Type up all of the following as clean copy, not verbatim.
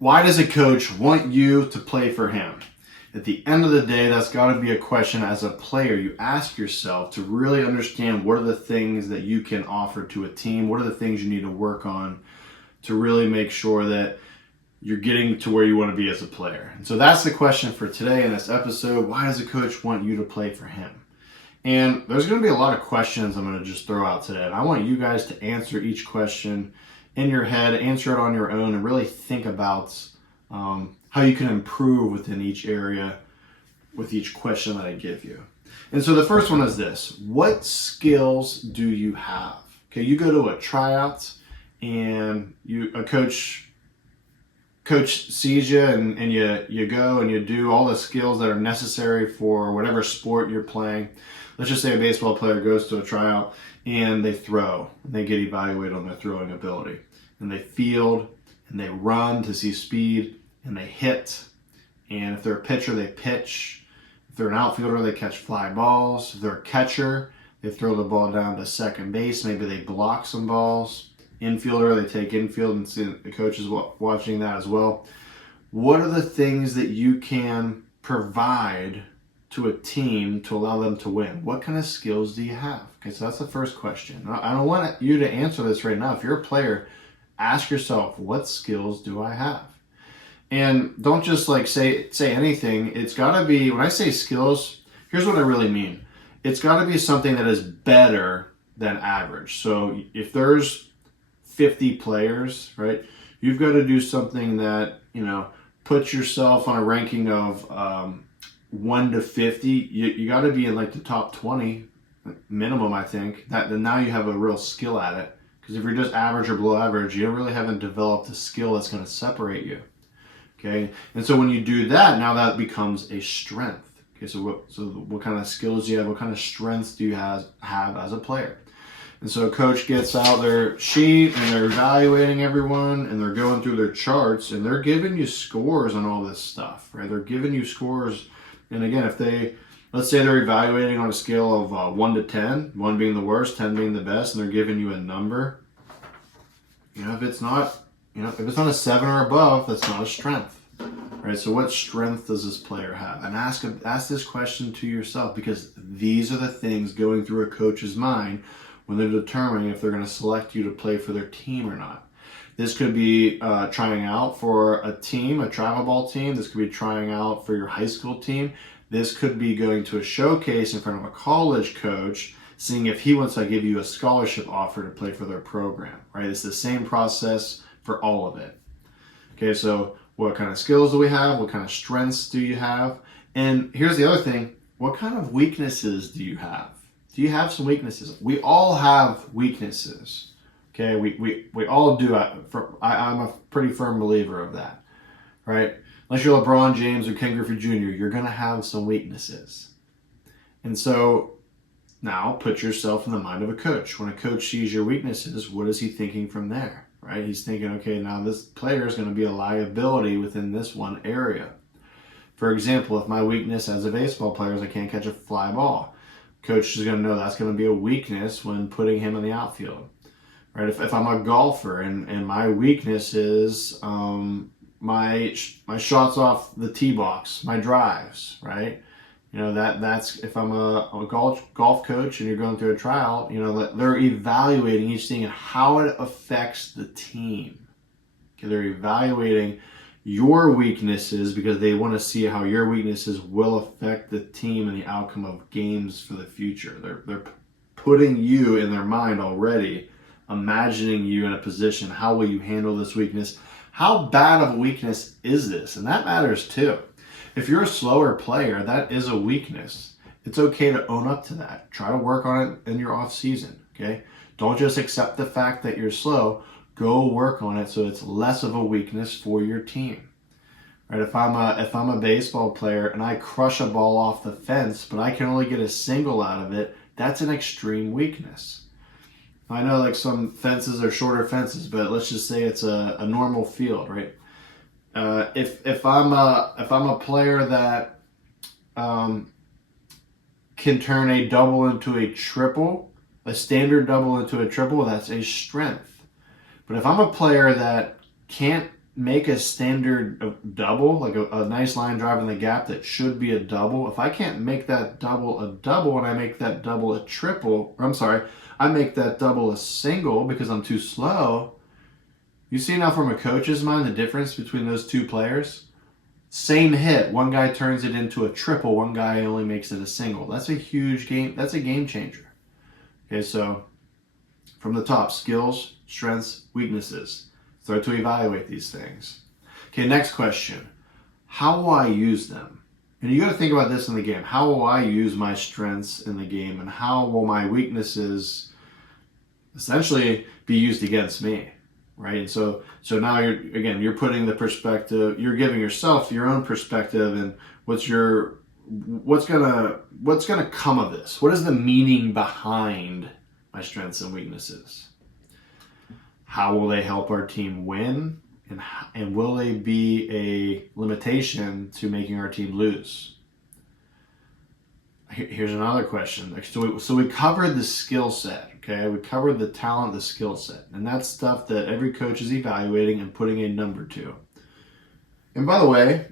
why does a coach want you to play for him? At the end of the day, that's got to be a question as a player you ask yourself to really understand what are the things that you can offer to a team, what are the things you need to work on to really make sure that you're getting to where you want to be as a player. And so that's the question for today in this episode. Why does a coach want you to play for him? And there's going to be a lot of questions I'm going to just throw out today. And I want you guys to answer each question in your head, answer it on your own, and really think about how you can improve within each area with each question that I give you. And so the first one is this: what skills do you have? Okay, you go to a tryout and a coach sees you and you go and you do all the skills that are necessary for whatever sport you're playing. Let's just say a baseball player goes to a tryout and they throw, and they get evaluated on their throwing ability, and they field and they run to see speed, and they hit, and if they're a pitcher, they pitch. If they're an outfielder, they catch fly balls. If they're a catcher, they throw the ball down to second base. Maybe they block some balls. Infielder, they take infield, and see the coach is watching that as well. What are the things that you can provide to a team to allow them to win? What kind of skills do you have? Okay, so that's the first question. I don't want you to answer this right now. If you're a player, ask yourself, what skills do I have? And don't just like say anything. It's got to be, when I say skills, here's what I really mean. It's got to be something that is better than average. So if there's 50 players, right, you've got to do something that, puts yourself on a ranking of 1 to 50. You got to be in like the top 20 minimum, I think. Then now you have a real skill at it. Because if you're just average or below average, you really haven't developed a skill that's going to separate you. Okay, and so when you do that, now that becomes a strength. Okay, so what kind of skills do you have? What kind of strengths do you have as a player? And so a coach gets out their sheet and they're evaluating everyone and they're going through their charts and they're giving you scores on all this stuff, right? They're giving you scores. And again, let's say they're evaluating on a scale of 1 to 10, 1 being the worst, 10 being the best, and they're giving you a number. If it's not a 7 or above, that's not a strength, right? So what strength does this player have? And ask this question to yourself, because these are the things going through a coach's mind when they're determining if they're going to select you to play for their team or not. This could be trying out for a team, a travel ball team. This could be trying out for your high school team. This could be going to a showcase in front of a college coach, seeing if he wants to give you a scholarship offer to play for their program, right? It's the same process for all of it. Okay, so what kind of skills do we have? What kind of strengths do you have? And here's the other thing. What kind of weaknesses do you have? Do you have some weaknesses? We all have weaknesses. Okay, we all do. I'm a pretty firm believer of that, right? Unless you're LeBron James or Ken Griffey Jr., you're going to have some weaknesses. And so now put yourself in the mind of a coach. When a coach sees your weaknesses, what is he thinking from there, right? He's thinking, okay, now this player is going to be a liability within this one area. For example, if my weakness as a baseball player is I can't catch a fly ball, coach is going to know that's going to be a weakness when putting him in the outfield, right? If I'm a golfer and my weakness is my shots off the tee box, my drives, right? That's if I'm a golf coach and you're going through a tryout, they're evaluating each thing and how it affects the team. Okay, they're evaluating your weaknesses because they want to see how your weaknesses will affect the team and the outcome of games for the future. They're putting you in their mind already, imagining you in a position. How will you handle this weakness? How bad of a weakness is this? And that matters too. If you're a slower player, that is a weakness. It's okay to own up to that. Try to work on it in your off season, okay? Don't just accept the fact that you're slow. Go work on it so it's less of a weakness for your team. Right? If I'm a baseball player and I crush a ball off the fence, but I can only get a single out of it, that's an extreme weakness. I know like some fences are shorter fences, but let's just say it's a normal field, right? If I'm a player that can turn a double into a triple, a standard double into a triple, that's a strength. But if I'm a player that can't make a standard double, like a nice line drive in the gap that should be a double, if I can't make that double a double and I make that double a triple, or I'm sorry, I make that double a single because I'm too slow, you see now from a coach's mind the difference between those two players? Same hit. One guy turns it into a triple, one guy only makes it a single. That's a huge game. That's a game changer. Okay, so from the top, skills, strengths, weaknesses. Start to evaluate these things. Okay, next question. How will I use them? And you got to think about this in the game. How will I use my strengths in the game, and how will my weaknesses essentially be used against me? Right? And so now you're putting the perspective, you're giving yourself your own perspective, and what's gonna come of this? What is the meaning behind my strengths and weaknesses? How will they help our team win? And will they be a limitation to making our team lose? Here's another question. So we covered the skill set, okay? We covered the talent, the skill set. And that's stuff that every coach is evaluating and putting a number to. And by the way,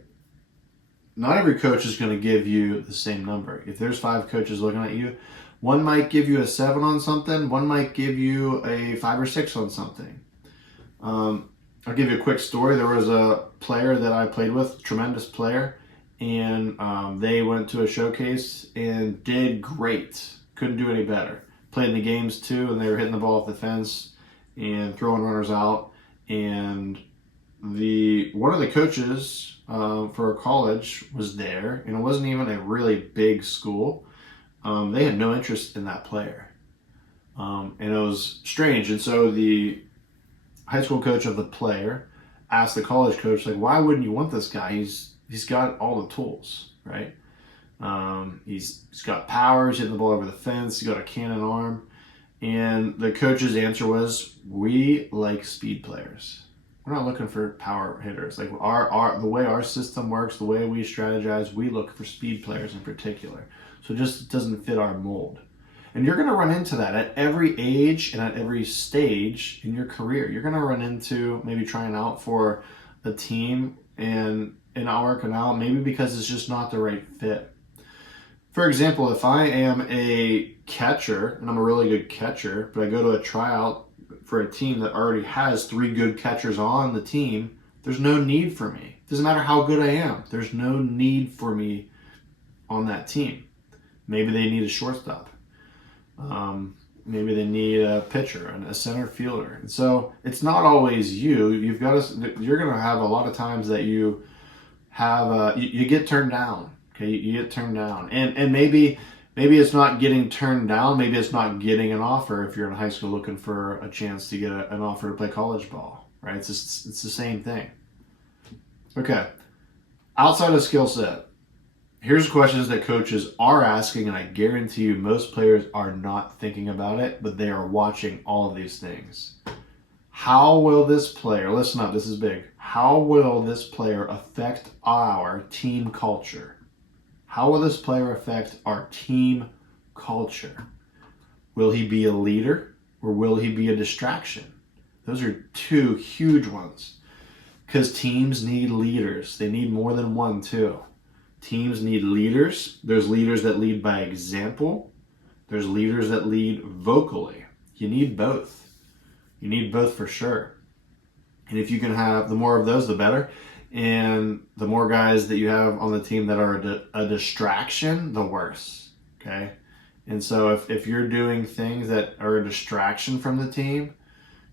not every coach is going to give you the same number. If there's 5 coaches looking at you, one might give you a 7 on something, one might give you a 5 or 6 on something. I'll give you a quick story. There was a player that I played with, tremendous player, and they went to a showcase and did great. Couldn't do any better. Played in the games too, and they were hitting the ball off the fence and throwing runners out. And one of the coaches for a college was there, and it wasn't even a really big school. They had no interest in that player, and it was strange. And so the high school coach of the player asked the college coach, like, why wouldn't you want this guy? He's got all the tools, right? He's got power, he's hitting the ball over the fence, he's got a cannon arm. And the coach's answer was, we like speed players. We're not looking for power hitters. Like the way our system works, the way we strategize, we look for speed players in particular. So it just doesn't fit our mold. And you're going to run into that at every age and at every stage in your career. You're going to run into maybe trying out for a team and it not working out, maybe because it's just not the right fit. For example, if I am a catcher and I'm a really good catcher, but I go to a tryout for a team that already has 3 good catchers on the team, there's no need for me. It doesn't matter how good I am. There's no need for me on that team. Maybe they need a shortstop. Maybe they need a pitcher and a center fielder. And so it's not always you. You're going to have a lot of times that you have you get turned down. Okay, you get turned down, and maybe it's not getting turned down. Maybe it's not getting an offer if you're in high school looking for a chance to get an offer to play college ball. Right? It's the same thing. Okay, outside of skill set. Here's questions that coaches are asking, and I guarantee you most players are not thinking about it, but they are watching all of these things. How will this player, listen up, this is big. How will this player affect our team culture? How will this player affect our team culture? Will he be a leader or will he be a distraction? Those are 2 huge ones because teams need leaders. They need more than one too. Teams need leaders. There's leaders that lead by example. There's leaders that lead vocally. You need both. You need both for sure. And if you can have, the more of those, the better. And the more guys that you have on the team that are a distraction, the worse. Okay? And so if you're doing things that are a distraction from the team,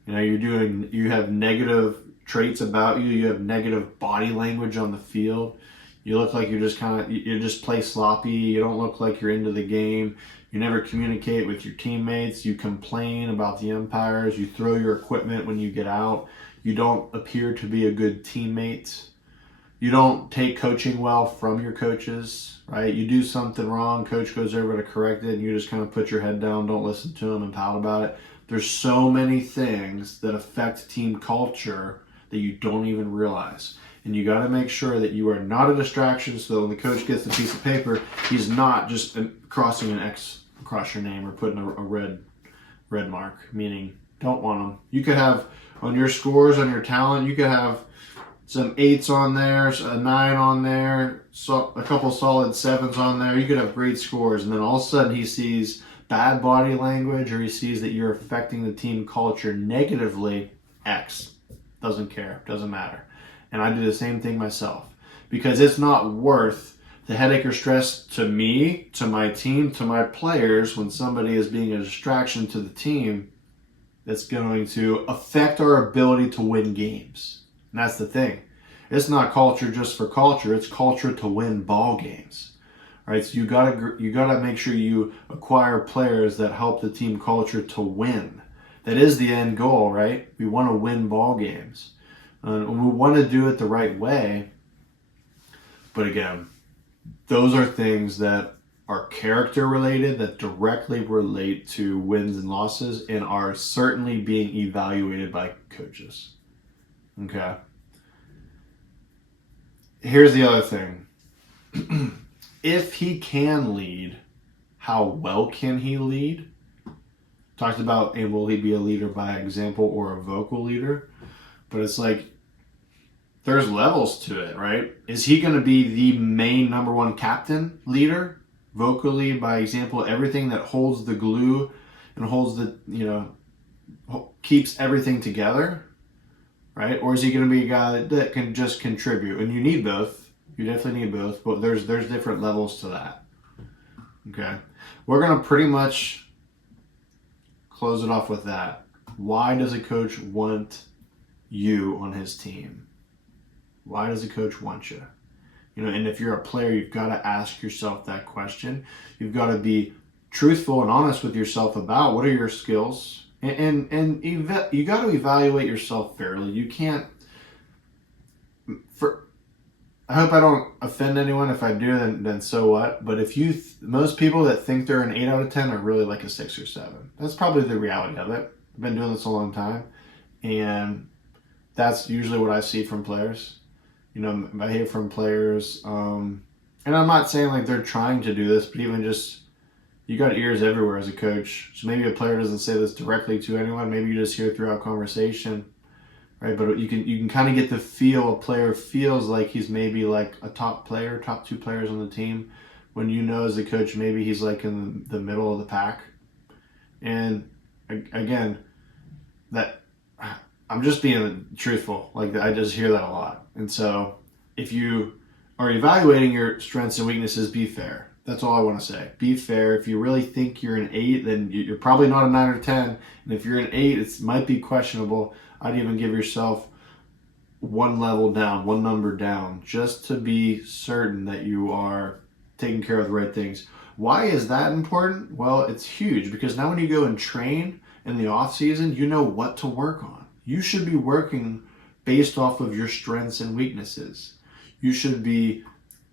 you have negative traits about you, you have negative body language on the field, you look like you just play sloppy. You don't look like you're into the game. You never communicate with your teammates. You complain about the umpires. You throw your equipment when you get out. You don't appear to be a good teammate. You don't take coaching well from your coaches, right? You do something wrong, coach goes over to correct it, and you just kind of put your head down, don't listen to them and pout about it. There's so many things that affect team culture that you don't even realize. And you got to make sure that you are not a distraction so that when the coach gets the piece of paper, he's not just crossing an X across your name or putting a red mark, meaning don't want them. You could have on your scores, on your talent, you could have some 8s on there, a 9 on there, so a couple solid 7s on there. You could have great scores, and then all of a sudden he sees bad body language, or he sees that you're affecting the team culture negatively. X. Doesn't care. Doesn't matter. And I do the same thing myself, because it's not worth the headache or stress to me, to my team, to my players when somebody is being a distraction to the team that's going to affect our ability to win games. And that's the thing. It's not culture just for culture. It's culture to win ball games. Right? So you gotta make sure you acquire players that help the team culture to win. That is the end goal, right? We want to win ball games. And we want to do it the right way. But again, those are things that are character related, that directly relate to wins and losses, and are certainly being evaluated by coaches. Okay. Here's the other thing. If he can lead, how well can he lead? Talked about, and will he be a leader by example or a vocal leader? But it's like, there's levels to it, right? Is he going to be the main number one captain leader? Vocally, by example, everything that holds the glue and holds the, keeps everything together, right? Or is he going to be a guy that can just contribute? And you need both. You definitely need both, but there's different levels to that. Okay. We're going to pretty much close it off with that. Why does a coach want you on his team? Why does a coach want you? And if you're a player, you've got to ask yourself that question. You've got to be truthful and honest with yourself about what are your skills, and you got to evaluate yourself fairly. You can't. I hope I don't offend anyone. If I do, then so what? But if most people that think they're an 8 out of 10 are really like a 6 or 7. That's probably the reality of it. I've been doing this a long time, and that's usually what I see from players. I hear from players, and I'm not saying like they're trying to do this, but even just, you got ears everywhere as a coach. So maybe a player doesn't say this directly to anyone. Maybe you just hear throughout conversation, right? But you can kind of get the feel a player feels like he's maybe like a top player, top 2 players on the team, when as a coach, maybe he's like in the middle of the pack. And again, that I'm just being truthful. Like, I just hear that a lot. And so if you are evaluating your strengths and weaknesses, be fair. That's all I want to say. Be fair. If you really think you're an 8, then you're probably not a 9 or 10. And if you're an 8, it might be questionable. I'd even give yourself one level down, one number down, just to be certain that you are taking care of the right things. Why is that important? Well, it's huge, because now when you go and train in the off season, you know what to work on. You should be working based off of your strengths and weaknesses. You should be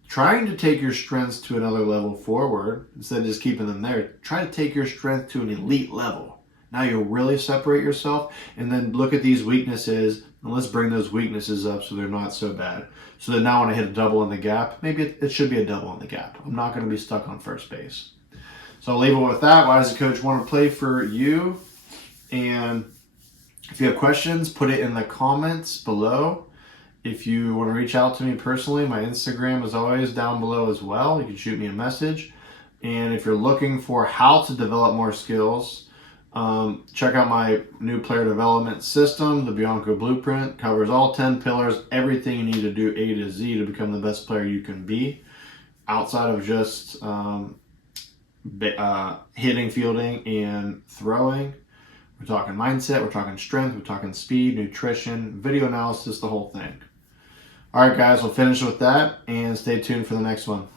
trying to take your strengths to another level forward instead of just keeping them there. Try to take your strength to an elite level. Now you'll really separate yourself, and then look at these weaknesses, and let's bring those weaknesses up so they're not so bad. So that now when I hit a double in the gap, maybe it should be a double in the gap. I'm not going to be stuck on first base. So I'll leave it with that. Why does a coach want to play for you? And if you have questions, put it in the comments below. If you want to reach out to me personally, my Instagram is always down below as well. You can shoot me a message. And if you're looking for how to develop more skills, check out my new player development system. The Bianco Blueprint covers all 10 pillars, everything you need to do A to Z to become the best player you can be, outside of just hitting, fielding, and throwing. We're talking mindset, we're talking strength, we're talking speed, nutrition, video analysis, the whole thing. All right, guys, we'll finish with that, and stay tuned for the next one.